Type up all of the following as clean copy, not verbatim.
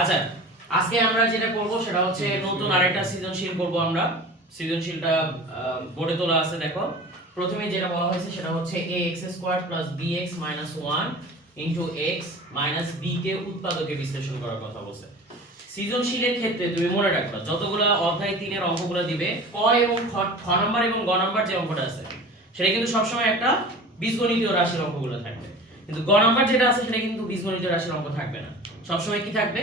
আচ্ছা, আজকে আমরা যেটা করব সেটা হচ্ছে নতুন আরেকটা সৃজনশীল করব আমরা। সৃজনশীলটা বোর্ডে তোলা আছে, দেখো। প্রথমে যেটা বলা হয়েছে সেটা হচ্ছে ax² + bx - 1 * x - b কে উৎপাদকে বিশ্লেষণ করার কথা বলছে। সৃজনশীলের ক্ষেত্রে তুমি মনে রাখবা, যতগুলা অধ্যায় 3 এর অঙ্কগুলো দিবে, ক এবং খ নাম্বার এবং গ নাম্বার যে অঙ্কটা আছে সেটা কিন্তু সবসময় একটা বীজগণিতীয় রাশির অঙ্কগুলো থাকবে। কিন্তু গ নাম্বার যেটা আছে সেটা কিন্তু বীজগণিতীয় রাশির অঙ্ক থাকবে না, সবসময় কি থাকবে?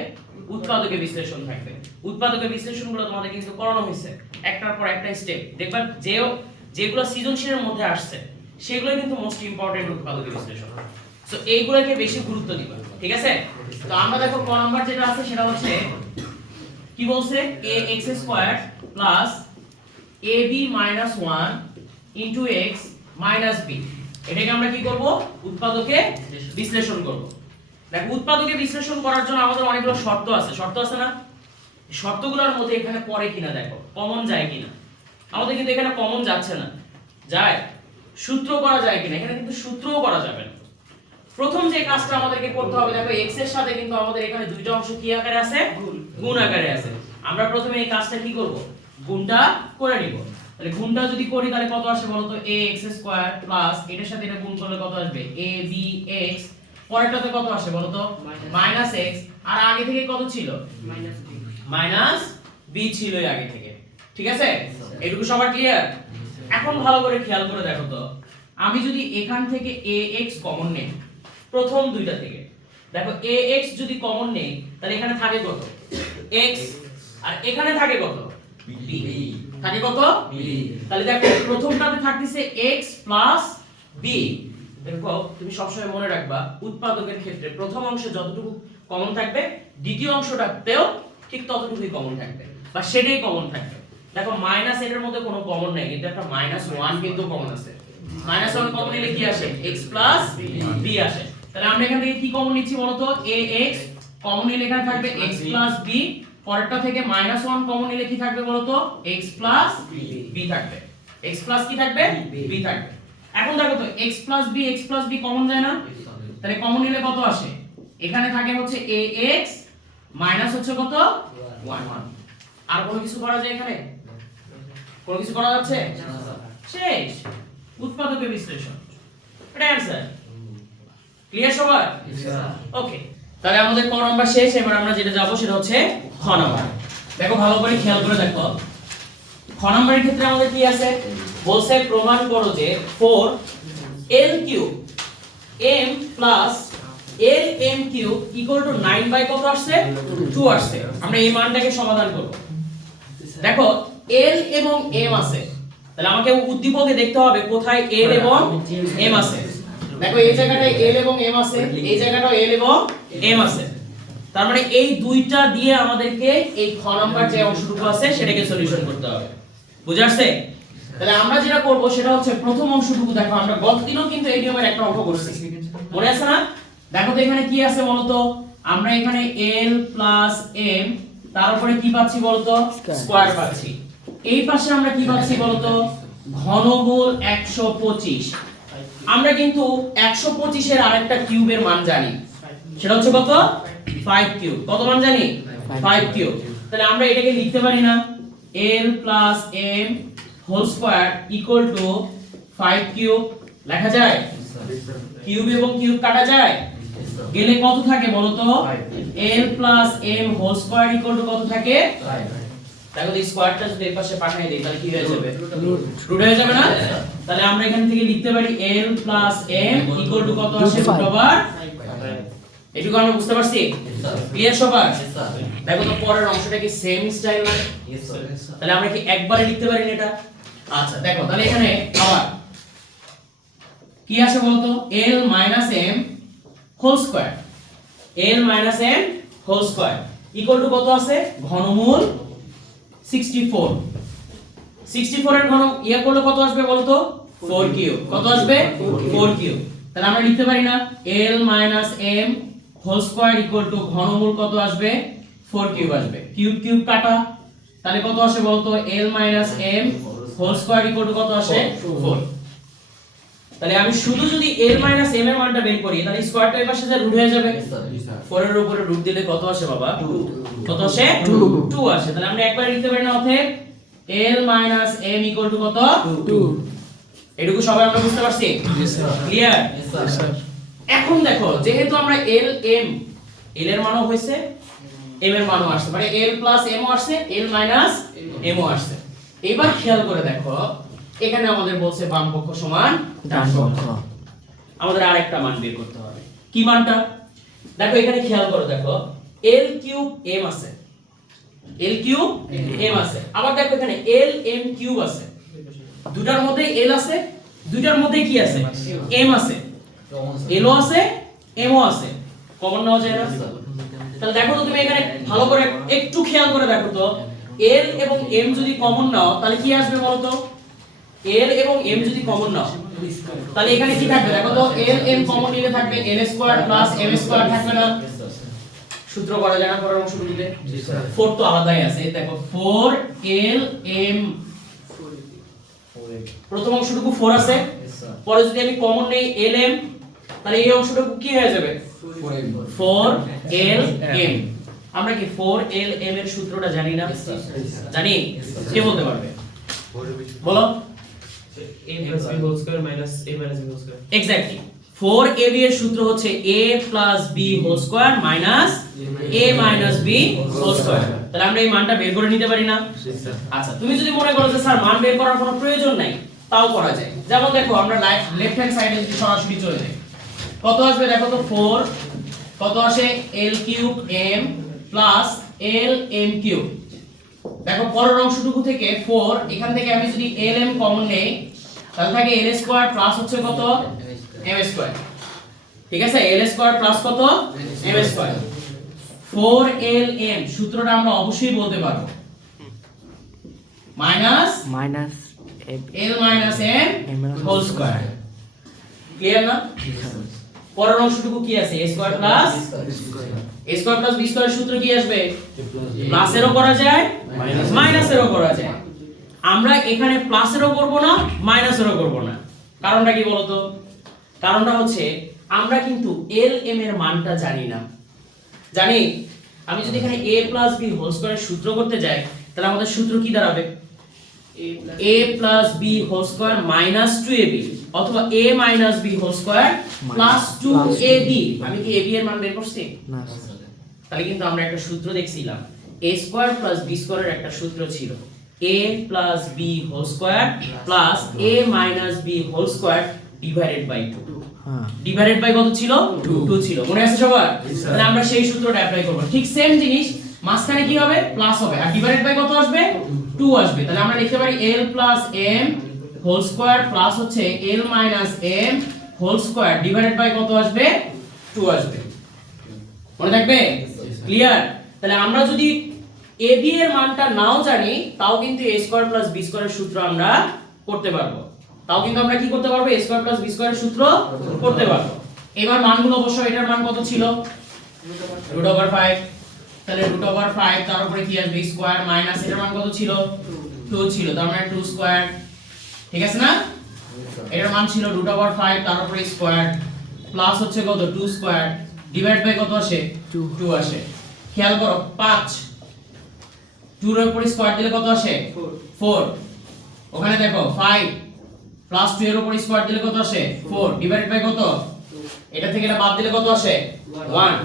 উৎপাদকে বিশ্লেষণ থাকবে। উৎপাদকে বিশ্লেষণগুলো তোমাদের কিন্তু করানো হয়েছে একটার পর একটা স্টেপ। দেখবা যেগুলো সৃজনশীলের মধ্যে আসছে সেগুলো কিন্তু মোস্ট ইম্পর্টেন্ট উৎপাদকে বিশ্লেষণ। সো এইগুলোকে বেশি গুরুত্ব দিবা, ঠিক আছে? তো আমরা দেখো ক নাম্বার যেটা আছে সেটা হচ্ছে কি বলছে, ax² + ab - 1 * x - b। এটাকে আমরা কি করব? উৎপাদকে বিশ্লেষণ করব। দেখো, উৎপাদকে বিশ্লেষণ করার জন্য আমাদের অনেকগুলো শর্ত আছে, শর্ত আছে না? শর্তগুলোর মধ্যে এখানে পড়ে কিনা দেখো, কমন যায় কিনা। আমাদের কিন্তু এখানে কমন যাচ্ছে না, যায়। সূত্র করা যায় কিনা? এখানে কিন্তু সূত্রও করা যাবে না। প্রথম যে কাজটা আমাদেরকে করতে হবে, দেখো x এর সাথে কিন্তু আমাদের এখানে দুইটা অংশ কি আকারে আছে? গুণ আকারে আছে। আমরা প্রথমে এই কাজটা কি করব? গুণটা করে নিব। তাহলে গুণটা যদি করি তাহলে কত আসে বলো তো? ax² + এটার সাথে এটা গুণ করলে কত আসবে? abx। পরেরটাতে কত আসে বলো তো? -x। আর আগে থেকে কত ছিল? -b ছিল আগে থেকে, ঠিক আছে? এটুকু সবার ক্লিয়ার? এখন ভালো করে খেয়াল করে দেখো তো, আমি যদি এখান থেকে ax কমন নেই প্রথম দুইটা থেকে, দেখো ax যদি কমন নেই তাহলে এখানে থাকে কত? x। আর এখানে থাকে কত? b। থাকে কত? b। তাহলে দেখো প্রথমটাতে থাকতেছে x + b। দেখো তুমি সবসময় মনে রাখবা, উৎপাদকের ক্ষেত্রে প্রথম অংশে যতটুকু কমন থাকবে দ্বিতীয় অংশটাতেও ঠিক ততটুকুই কমন থাকবে, বা সেটাই কমন থাকবে। দেখো মাইনাস এর মধ্যে কোনো কমন নাই, কিন্তু একটা -1 কিন্তু কমন আছে। -1 কমন নিলে কি আসে? x + b আসে। তাহলে আমরা এখান থেকে কি কমন নিচ্ছি বলতো? ax কমন নিলে এখানে থাকবে x + b। পরেরটা থেকে -1 কমন নিলে কি থাকবে বলতো? x + b থাকবে। x প্লাস কি থাকবে? b থাকবে। এখন দেখো তো x + b কমন যায় না? তাহলে কমন নিলে কত আসে? এখানে থাকে হচ্ছে ax মাইনাস হচ্ছে কত? 1। আর কোনো কিছু করা যায় এখানে? কোনো কিছু করা যাচ্ছে? শেষ। উৎপাদকে বিশ্লেষণ, এটা অ্যানসার। ক্লিয়ার সবার? ওকে, তাহলে আমাদের ক নাম্বার শেষ। এবার আমরা যেটা যাব সেটা হচ্ছে খ নাম্বার। দেখো ভালো করে খেয়াল করে দেখো, খ নাম্বারের ক্ষেত্রে আমাদের কি আছে? বলছে প্রমাণ করো যে 4l³ m + lm³ = 9 / কত আসছে? 2 আসছে। আমরা এই মানটাকে সমাধান করব। দেখো l এবং m আছে, তাহলে আমাকে উদ্দীপকে দেখতে হবে কোথায় l এবং m আছে। দেখো এই জায়গাটায় l এবং m আছে, এই জায়গাটাও l এবং m আছে। তার মানে এই দুইটা দিয়ে আমাদেরকে এই খ নাম্বার যে অংশটুকু আছে সেটাকে সলিউশন করতে হবে। বুঝা আসছে? তাহলে আমরা যেটা করব সেটা হচ্ছে প্রথম অংশটুকু দেখো, আমরা গত দিনও কিন্তু এই নিয়মের একটা অঙ্ক করছি, মনে আছে না? দেখো তো এখানে কি আছে বলতো? আমরা এখানে l + m, তার উপরে কি পাচ্ছি বলতো? স্কয়ার পাচ্ছি। এই পাশে আমরা কি পাচ্ছি বলতো? ঘনমূল 125। আমরা কিন্তু 125 এর আরেকটা কিউবের মান জানি, সেটা হচ্ছে কত? 5³ কত মান জানি? 5³ তাহলে আমরা এটাকে লিখতে পারি না l + m² = 5³ লেখা যায়? কিউব এবং কিউব কাটা যায়, গেলে কত থাকে বলো তো? l + m² = কত থাকে? 5। দেখো এই স্কয়ারটা যদি এই পাশে পাঠিয়ে দেই তাহলে কি হয়ে যাবে? রুট হয়ে যাবে না? তাহলে আমরা এখান থেকে লিখতে পারি l + m = কত আসে? √5। এটুকু আমরা বুঝতে পারছি? ক্লিয়ার সবার? দেখো তো পরের অংশটা কি সেম স্টাইল না? তাহলে আমরা কি একবারে লিখতে পারি না এটা? আচ্ছা দেখো, তাহলে এখানে আবার কি আসে বলতো? l - m² l - m² কত আছে? ঘনমূল 64। 64 এর ঘন ইয়া করলে কত আসবে বলতো? 4³ কত আসবে? 4³ তাহলে আমরা লিখতে পারি না l - m² = ঘনমূল কত আসবে? 4³ আসবে। কিউব কিউব কাটা, তাহলে কত আসে বলতো? l - m² = কত আসে? 4। তাহলে আমি শুধু যদি l মাইনাস m এর মানটা বের করি তাহলে স্কয়ারটা এই পাশে যা রুট হয়ে যাবে 4 এর উপরে রুট দিলে কত আসে বাবা 2 কত আসে 2 আসে তাহলে আমরা একবার লিখতে পারি না অতএব l minus m equal to কত 2 এটুকু সবাই আমরা বুঝতে পারছি ক্লিয়ার স্যার এখন দেখো যেহেতু আমরা l এর মানও হইছে m এর মানও আসছে মানে l প্লাস m ও আসছে l মাইনাস m ও আসছে এবার খেয়াল করে দেখো এখানে আমাদের বলছে বাম পক্ষ সমান ডান পক্ষ আমাদের আরেকটা মান বের করতে হবে কি মানটা দেখো এখানে খেয়াল করে দেখো l কিউব m আছে l কিউব m আছে আবার দেখো এখানে l m কিউব আছে দুটার মধ্যে l আছে দুটার মধ্যে কি আছে m আছে l ও আছে m ও আছে কমন নাও যায় না তাহলে দেখো তো তুমি এখানে ভালো করে একটু খেয়াল করে দেখো তো l এবং m যদি কমন নাও তাহলে কি আসবে বলো তো l এবং m যদি কমন নাও তাহলে এখানে কি থাকবে দেখো তো l m কমন নিলে থাকবে l square plus m square থাকবে না সূত্র করা যায় না পরের অংশ দিলে 4 তো আলাদাই আছে দেখো 4 l m প্রথম অংশটুকু 4 আছে পরে যদি আমি কমন নেই l m তাহলে এই অংশটুকু কি হয়ে যাবে 4 l m আমরা কি 4 l m এর সূত্রটা জানি না জানি কে বলতে পারবে বলো a plus b whole square minus a minus b whole square exactly 4ab এর সূত্র হচ্ছে a plus b whole square minus a minus b whole square তাহলে আমরা এই মানটা বের করে নিতে পারি না আচ্ছা তুমি যদি মনে করো যে স্যার মান বের করার কোনো প্রয়োজন নাই তাও করা যায় যেমন দেখো আমরা লেফট হ্যান্ড সাইডে যদি সরাসরি চলে যাই কত আসবে দেখো তো 4 কত আসে l cube m plus l m cube দেখো পরের অংশটুকু থেকে 4 এখান থেকে আমি যদি l m কমন নেই তাহলে থাকে l স্কয়ার প্লাস হচ্ছে কত m স্কয়ার ঠিক আছে l স্কয়ার প্লাস কত m স্কয়ার 4 l m সূত্রটা আমরা অবশ্যই বলতে পারবো minus l minus m whole square clear না পরের অংশটুকু কি আছে a square plus b square সূত্র কি আসবে প্লাসেরও করা যায় মাইনাসেরও করা যায় আমরা এখানে প্লাসেরও করব না মাইনাসেরও করব না কারণটা কি বলতো কারণটা হচ্ছে আমরা কিন্তু l m এর মানটা জানি না জানি আমি যদি এখানে a b হোল স্কয়ারের সূত্র করতে যাই তাহলে আমাদের সূত্র কি দাঁড়াবে a b whole square minus 2ab অথবা a b whole square plus 2ab আমি কি ab এর মান বের করছি না তাহলে কিন্তু আমরা একটা সূত্র দেখছিলাম a স্কয়ার প্লাস b স্কয়ারের একটা সূত্র ছিল a plus b whole square plus a minus b whole square divided by 2 divided by কত ছিল 2 ছিল মনে আছে সবার তাহলে আমরা সেই সূত্রটা অ্যাপ্লাই করব ঠিক সেম জিনিস মাঝখানে কি হবে প্লাস হবে আর ডিভাইডেড বাই কত আসবে 2 আসবে তাহলে আমরা লিখতে পারি l plus m whole square plus হচ্ছে l minus m whole square divided by কত আসবে 2 আসবে মনে থাকবে ক্লিয়ার তাহলে আমরা যদি ab এর মানটা নাও জানি তাও কিন্তু a স্কয়ার প্লাস b স্কয়ারের সূত্র আমরা করতে পারবো তাও কিন্তু আমরা কি করতে পারবো a স্কয়ার প্লাস b স্কয়ারের সূত্র করতে পারবো এবার মানগুলো অবশ্যই এটার মান কত ছিল √5 তাহলে √5 তার উপরে কি আসবে স্কয়ার মাইনাস এটার মান কত ছিল 2 ছিল তার মানে 2 স্কয়ার ঠিক আছে না এটার মান ছিল √5 তার উপরে স্কয়ার প্লাস হচ্ছে কত 2 স্কয়ার ডিভাইড বাই কত আসে 2 আসে খেয়াল করো 5 2 এর উপর স্কয়ার দিলে কত আসে 4 ওখানে দেখো 5 প্লাস 2 এর উপর স্কয়ার দিলে কত আসে 4 ডিভাইডেড বাই কত এটা থেকে এটা বাদ দিলে কত আসে 1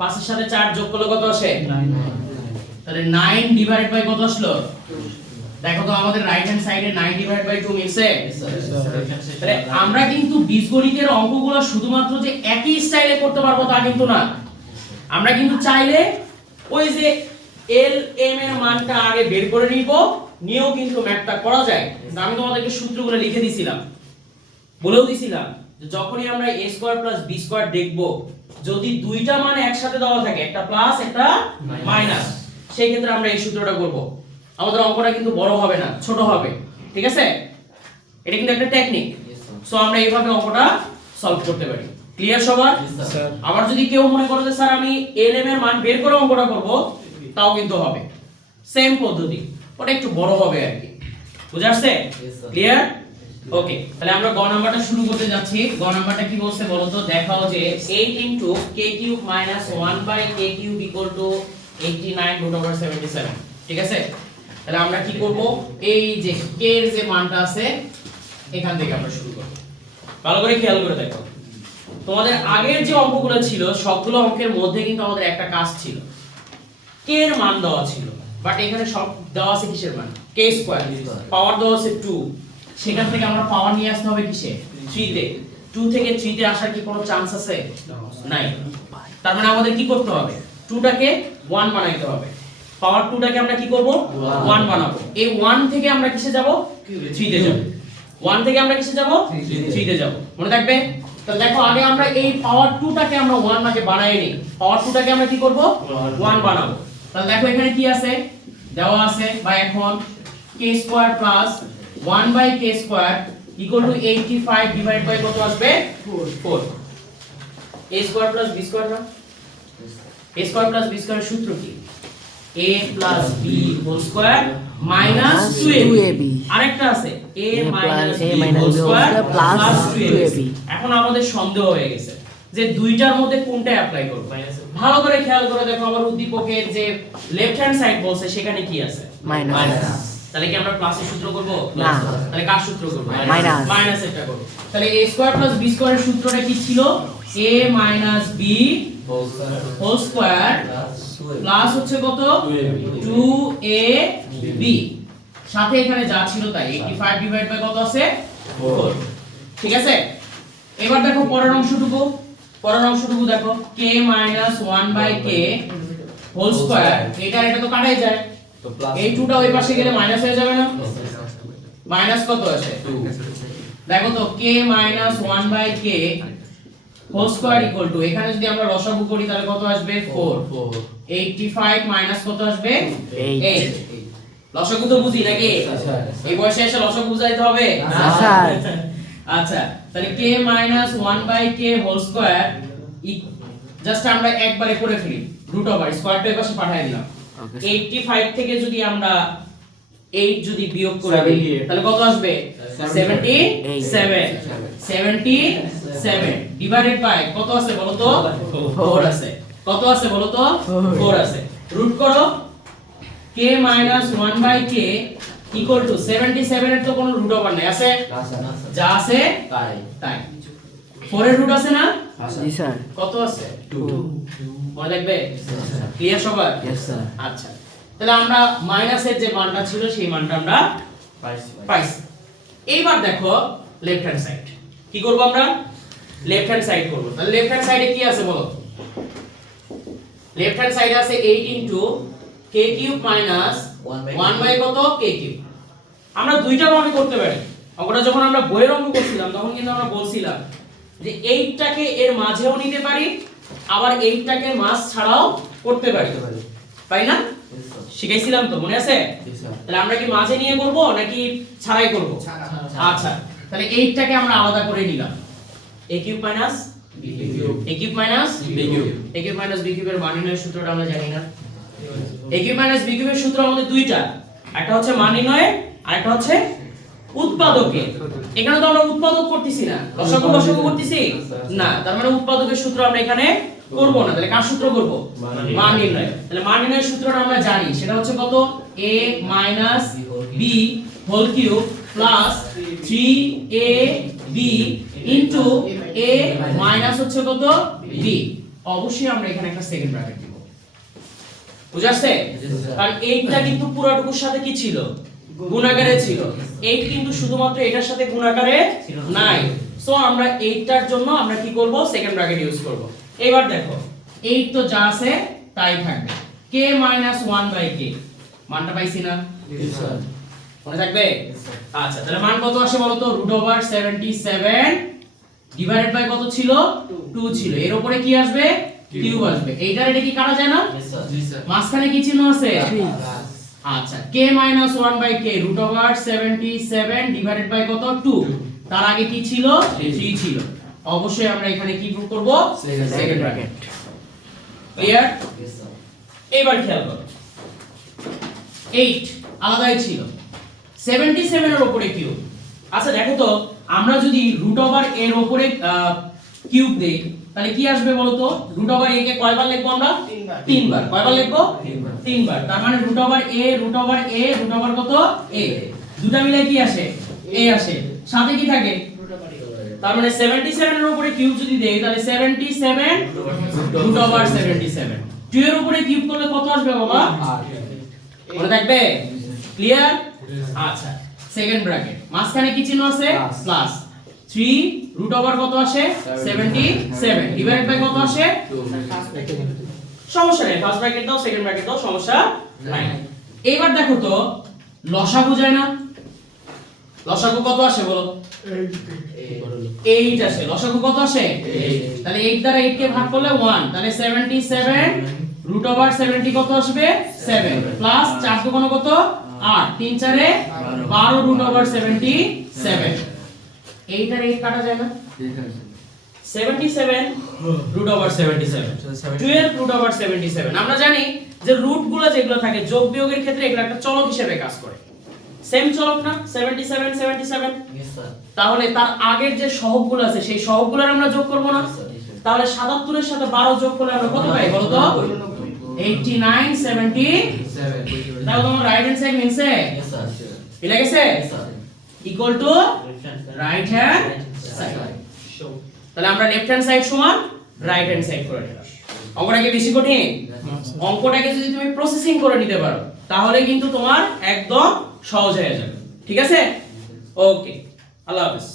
5 এর সাথে 4 যোগ করলে কত আসে 9 তাহলে 9 ডিভাইডেড বাই কত আসলো দেখো তো আমাদের রাইট হ্যান্ড সাইডে 9 ডিভাইডেড বাই 2 মিলছে তাহলে আমরা কিন্তু বীজগণিতের অঙ্কগুলো শুধুমাত্র যে একই স্টাইলে করতে পারবো তা কিন্তু না আমরা কিন্তু চাইলে ওই যে l m এর মানটা আগে বের করে নিব নিয়েও কিন্তু ম্যাথটা করা যায় আমি তোমাদেরকে সূত্রগুলো লিখে দিয়েছিলাম বলেও দিয়েছিলাম যে যখনই আমরা a square plus b square দেখব যদি দুইটা মান একসাথে দেওয়া থাকে একটা প্লাস একটা মাইনাস সেই ক্ষেত্রে আমরা এই সূত্রটা করব আমাদের অঙ্কটা কিন্তু বড় হবে না ছোট হবে ঠিক আছে এটা কিন্তু একটা টেকনিক সো আমরা এইভাবে অঙ্কটা সলভ করতে পারি ক্লিয়ার সবার আবার যদি কেউ মনে করে যে স্যার আমি l m এর মান বের করে অঙ্কটা করব তাও কিন্তু হবে সেম পদ্ধতি ওটা একটু বড় হবে আর কি বুঝা আসছে ক্লিয়ার ওকে, তাহলে আমরা গ নাম্বারটা শুরু করতে যাচ্ছি। গ নাম্বারটা কি বলছে বলো তো? দেখাও যে 8 k³ - 1 k³ = 89√77। ঠিক আছে, তাহলে আমরা কি করব? এই যে k এর যে মানটা আছে এখান থেকে আমরা শুরু করব। ভালো করে খেয়াল করে দেখো, তোমাদের আগের যে অঙ্কগুলো ছিল সবগুলো অঙ্কের মধ্যে কিন্তু আমাদের একটা কাজ ছিল, k এর মান দেওয়া ছিল, বাট এখানে সব দেওয়া আছে কিসের মান? k²। পাওয়ার দেওয়া আছে 2, সেখান থেকে আমরা পাওয়ার নিয়ে আসতে হবে কিসে? 3 তে। 2 থেকে 3 তে আসার কি কোনো চান্স আছে? নাই। তার মানে আমাদের কি করতে হবে? 2 টাকে 1 বানাইতে হবে। পাওয়ার 2 টাকে আমরা কি করব? 1 বানাবো। এই 1 থেকে আমরা কিসে যাব? 3 তে যাব। 1 থেকে আমরা কিসে যাব? 3 তে যাব। মনে থাকবে? তাহলে দেখো, আগে আমরা এই পাওয়ার 2 টাকে আমরা 1 মাকে বানাই নি। পাওয়ার 2 টাকে আমরা কি করব? 1 বানাবো। তাহলে দেখো এখানে কি আছে? দেওয়া আছে বা এখন k² + 1/k² = 85 ডিভাইড বাই কত আসবে? 4। a² + b² না? a² + b² এর সূত্র কি? a + b² - 2ab। আরেকটা আছে a - b² + 2ab। এখন আমাদের সন্দেহ হয়ে গেছে যে দুইটার মধ্যে কোনটা অ্যাপ্লাই করব। ভালো করে খেয়াল করে দেখো, আমার উদ্দীপকের যে লেফট হ্যান্ড সাইড বলছে সেখানে কি আছে? মাইনাস। তাহলে কি আমরা প্লাসের সূত্র করব? না। তাহলে কার সূত্র করব? মাইনাস। মাইনাসেরটা করব। তাহলে a² + b² এর সূত্রটা কি ছিল? a - b² প্লাস হচ্ছে কত? 2ab। সাথে এখানে যা ছিল তাই, 85 ডিভাইড বাই কত আছে? 4। ঠিক আছে, এবার দেখো পরের অংশটুকু। পরের অংশটুকু দেখো, k - 1/k² এটা তো কাটাই যায়। এই 2টা ওই পাশে গেলে মাইনাস হয়ে যাবে না? মাইনাস কত আসে? 2। দেখো তো k - 1/k² এখানে যদি আমরা লসাগু করি তাহলে কত আসবে? 4। 85 মাইনাস কত আসবে? 8। লসাগু তো বুঝি নাকি? এই বয়সে এসে লসাগু বুঝাইতে হবে? না স্যার। আচ্ছা, তাহলে k - 1/k² জাস্ট আমরা একবারে করে ফেলি, রুট ওভার স্কয়ারটা এই পাশে পাঠিয়ে দিলাম। 85 থেকে যদি আমরা 8 যদি বিয়োগ করে দিই তাহলে কত আসবে? 77। 77 ডিভাইডেড বাই কত আছে বলো তো? 4 আছে। কত আছে বলো তো? 4 আছে। রুট করো, k - 1/k = 77 এর তো কোনো রুট ওভার নাই, আছে? যা আছে তাই। 4 এর রুট আছে না? জি স্যার। কত আছে? 2। মনে রাখবে? ক্লিয়ার সবার? Yes sir. আচ্ছা, তাহলে আমরা মাইনাসের যে মানটা ছিল সেই মানটা আমরা পাইছি। এইবার দেখো লেফট হ্যান্ড সাইড কি করব? আমরা লেফট হ্যান্ড সাইড করব। তাহলে লেফট হ্যান্ড সাইডে কি আছে বলো? লেফট হ্যান্ড সাইডে আছে 8 k³ - 1 কত? k³। আমরা দুইটা ভাবে করতে পারি। অঙ্কটা যখন আমরা বইয়ের অঙ্ক করছিলাম তখন কিন্তু আমরা বলছিলাম যে 8টাকে এর মাঝেও নিতে পারি, আবার 8টাকে মাঝ ছাড়াও করতে পারি, তাই না? শিখাইছিলাম তো, মনে আছে? তাহলে আমরা কি মাঝে নিয়ে করব নাকি ছাড়াই করব? আচ্ছা, তাহলে 8টাকে আমরা আলাদা করে নিলাম, a³ - b³ এর মান নির্ণয়ের সূত্রটা আমরা জানি না। a³ - b³ এর সূত্র আমাদের দুইটা, একটা হচ্ছে মান নির্ণয় আর একটা হচ্ছে উৎপাদকে। এখানে তো আমরা উৎপাদক করতেছি না, লসাগু করতেছি না, তার মানে উৎপাদকের সূত্র আমরা এখানে করব না। তাহলে কার সূত্র করব? মান নির্ণয়। তাহলে মান নির্ণয়ের সূত্রটা আমরা জানি, সেটা হচ্ছে কত? a - b² plus 3ab into a minus হচ্ছে কত? b। অবশ্যই আমরা এখানে একটা সেকেন্ড ব্র্যাকেট দিব, বুঝাচ্ছে? কারণ এইটা কিন্তু পুরোটুকুর সাথে কি ছিল? গুণাকারে ছিল। 8 কিন্তু শুধুমাত্র এটার সাথে গুণাকারে নাই, সো আমরা 8টার জন্য আমরা কি করব? সেকেন্ড ব্র্যাকেট ইউজ করব। এবার দেখো 8 তো যা আছে তাই থাকবে, k - 1/k মানটা পাইছি না? মনে থাকবে? আচ্ছা, তাহলে মান কত আসে বলো তো? √77 ডিভাইডেড বাই কত ছিল? 2 ছিল। এর উপরে কি আসবে? কিউব আসবে। এইটার এটা কি কাটা যায় না? মাঝখানে কি চিহ্ন আছে? আচ্ছা, k - 1/k √77 ডিভাইডেড বাই কত? 2। তার আগে কি ছিল? 3 ছিল। অবশ্যই আমরা এখানে কি প্রুফ করব? Second bracket. ক্লিয়ার? এবার খেয়াল করো, 8 আলাদাই ছিল, 77 এর উপরে কিউব, আচ্ছা দেখো তো আমরা যদি রুট ওভার এর উপরে কিউব দেই তাহলে কি আসবে বলো তো? রুট ওভার এ কে কয়বার লিখবো আমরা? তিনবার। কয়বার লিখবো? তিনবার। তার মানে root over a root over a root over কত? এ। দুটো মিলে কি আসে? এ আসে। সাথে কি থাকে? তার মানে 77 এর উপরে কিউব যদি দেই তাহলে 77 রুট ওভার 77। 2 এর উপরে কিউব করলে কত আসবে বাবা? মনে থাকবে? ক্লিয়ার? আচ্ছা সেকেন্ড ব্র্যাকেট মাঝখানে কি চিহ্ন আছে? প্লাস 3 রুট ওভার কত আসে? 77 ডিভাইডেড বাই কত আসে? সমস্যা নেই, ফার্স্ট ব্র্যাকেট দাও সেকেন্ড ব্র্যাকেট দাও, সমস্যা নাই। এইবার দেখো তো লসাগু যায় না? লসাগু কত আসে বলো? 8 আসে। লসাগু কত আসে? 8। তাহলে 8 দ্বারা 8 কে ভাগ করলে 1, তাহলে 77 রুট ওভার 70 কত আসবে? 7 প্লাস 4 দুগুণ কত? 8 3 4 এ 12 রুট ওভার 77। 8 আর 8 কাটা যায় না? 77 রুট ওভার 77 12 রুট ওভার 77। আমরা জানি যে রুটগুলো যেগুলো থাকে যোগ বিয়োগের ক্ষেত্রে এগুলো একটা চলক হিসেবে কাজ করে। সেম চলক না 77 77? তাহলে তার আগের যে সহগগুলো আছে সেই সহগগুলোর আমরা যোগ করব না? তাহলে 77 এর সাথে 12 যোগ করলে আমরা কত পাই বলো তো? 89 77। তাহলে তোমার রাইট হ্যান্ড সাইড মিলছে? মিলে গেছে? Equal to right hand side. তাহলে আমরা লেফট হ্যান্ড সাইড সমান রাইট হ্যান্ড সাইড করে নিলাম। অঙ্কটা কি বেশি কঠিন? অঙ্কটাকে যদি তুমি প্রসেসিং করে নিতে পারো তাহলে কিন্তু তোমার একদম সহজ হয়ে যাবে। ঠিক আছে? ওকে, আল্লাহ হাফেজ।